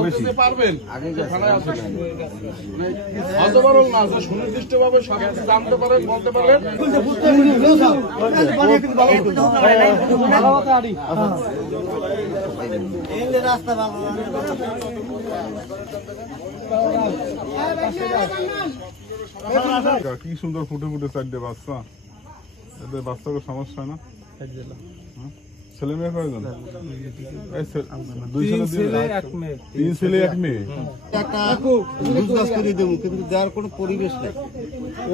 বলতে পারবেন থানায় আসেন অতবরল না যে সুনির্দিষ্টভাবে সব কিছু জানতে পারেন বলতে পারবেন রাস্তা কি সুন্দর ফুটে ফুটে চারটে বাচ্চা, এদের বাচ্চাকে সমস্যা না। ছেলে মেয়ে কয়জন? তিন ছেলে এক মেয়ে। একটা করে দেবো কিন্তু দেওয়ার কোনো পরিবেশ নেই।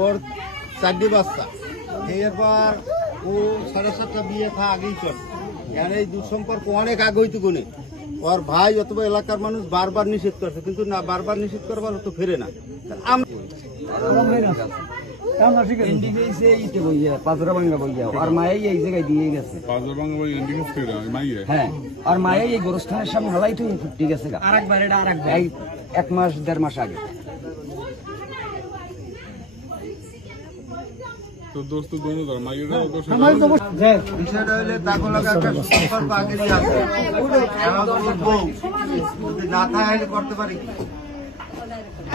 ওর চারটে বাচ্চা, এরপর ও 7.5টা বিয়ে থা আগেই চলে। এই দুঃসম্পর্ক অনেক আগে হইতে গুনে ওর ভাই অথবা এলাকার মানুষ বারবার নিষেধ করছে, কিন্তু না বারবার নিষেধ করবার তো ফেরে না। আর মায়ে এই গোরস্থানের সামনে হালাই তো ঠিক আছে, এক মাস 1.5 মাস আগে।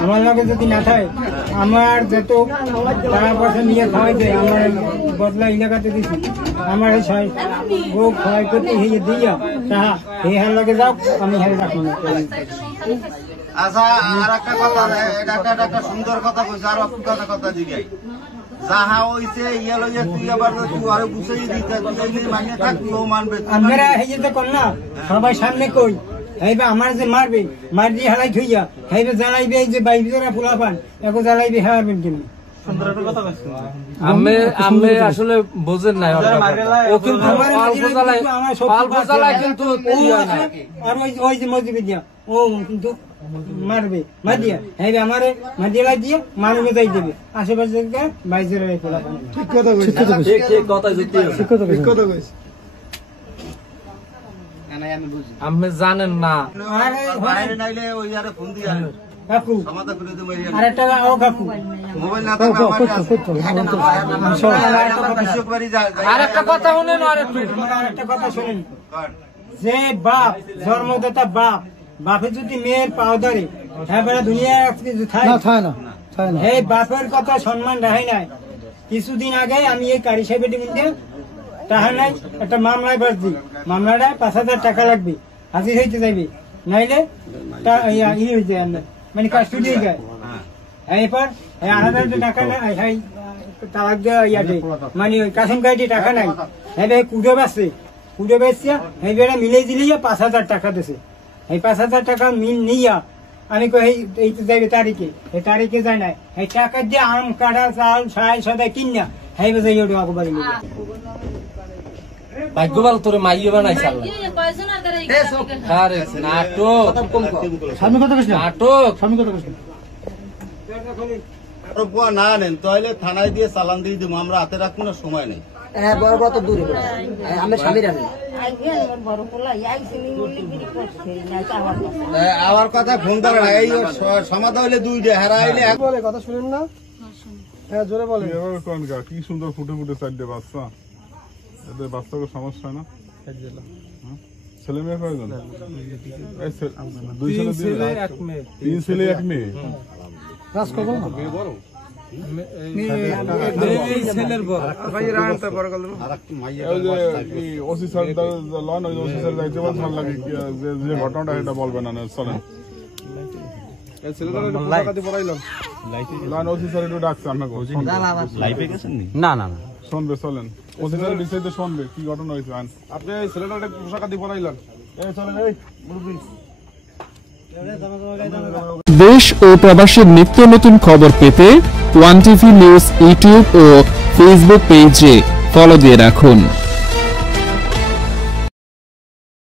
আমার লগে যদি না থাকে, আমার যত টাকা পয়সা নিয়ে খাওয়াইছে আমার বদলা এলাকাতে দিছি, আমার বউ ক্ষয় করতে হয়ে দিয়া তাহা এই হার লগে যাও, আমি হারে রাখবো না। আচ্ছা, আর একটা কথা, একটা সুন্দর কথা কইছে, আর কথা জিগাই যাহা হইছে ইয়া লইয়া তুই আবার তুই আরো গুছাই দিতে তুই মানিয়ে থাক, তুইও মানবে। আমরা হেজে কর না, সবাই সামনে কই হাইবা আমার যে মারবে মার দিয়ে হারাই থইয়া হাইবে জ্বালাইবে, এই যে বাইরে ফুলা পান এখন জ্বালাইবে হারাবেন কেমনি? আমি আসলে বোঝেন নাই, ও কিন্তু আর ওই যে মসজিদে দিয়া ও কিন্তু মারবে মাদিয়া হাইবে আমারে মাদিয়া দিয়ে মারবে যাই দেবে আশেপাশে বাইরে ফুলা পান। ঠিক কথা কইছিস, ঠিক কথা কইছিস। আপনি জানেন না বাইরে নাইলে ওই আরে ফোন দিয়া কাকু সমাধান করে দেব। আরেকটা ও কাকু মোবাইল না থাকলে আরেকটা কথা শুনেন, আরেকটা কথা শুনেন, যে বাপ জন্মদাতা বাপ, বাপে যদি মেয়ের পাও ধরে হ্যাঁ বেড়া দুনিয়া কিছু থাকে না, এই বাপের কথা সম্মান রাখাই নাই। কিছুদিন আগে আমি এই কারি সাহেবের মধ্যে তাহার নাই একটা মামলায় বাঁচছি, মামলাটায় 5,000 টাকা লাগবে, হাজির হইতে যাইবে, নাইলে মানে কাস্টডি যায়। এরপর 8,000 টাকা নাই তালাক দেওয়া ইয়াতে মানে ওই কাসম গাড়ি টাকা নাই, হ্যাঁ কুড়ে বেচছে, কুড়ে বেচছে এই বেড়া মিলে দিলিয়া 5,000 টাকা দিছে। এই 5,000 টাকা মিল নিয়া আমি এই যাইবে তারিখে, এই তারিখে যায় নাই, এই টাকা দিয়ে আম কাটা চাল সাই সদাই কিনা হাইবে যাই আগে বাড়ি নিয়ে ভাগ্যবাল তোরে মাইয়ে বানাইছে আল্লাহ। আরে নাটক না নেন তাহলে থানায় দিয়ে চালান দিয়ে দিব, আমরা হাতে রাখবো না, সময় নেই। আমার কথা ফোন ধরে না, এই সমাধান হইলে 2 হারা হইলে কথা শুনেন না। হ্যাঁ জোরে বলে কি সুন্দর ফুটে ফুটে চারটে বাচ্চা, এদের বাচ্চাকে সমস্যা না। ছেলে মেয়ে কয়জন? তিন ছেলে এক মেয়ে। ঘটনাটা এটা বলবেন না, চলেন না না শুনবে, চলেন অফিসারের বিষয়তে শুনবে কি ঘটনা হয়েছে। আপনি ছেলেটা পোশাক দিয়ে পড়াইলেন, দেশ ও প্রবাসের নিত্য নতুন খবর পেতে ওয়ান টিভি নিউজ ইউটিউব ও ফেসবুক পেজে ফলো দিয়ে রাখুন।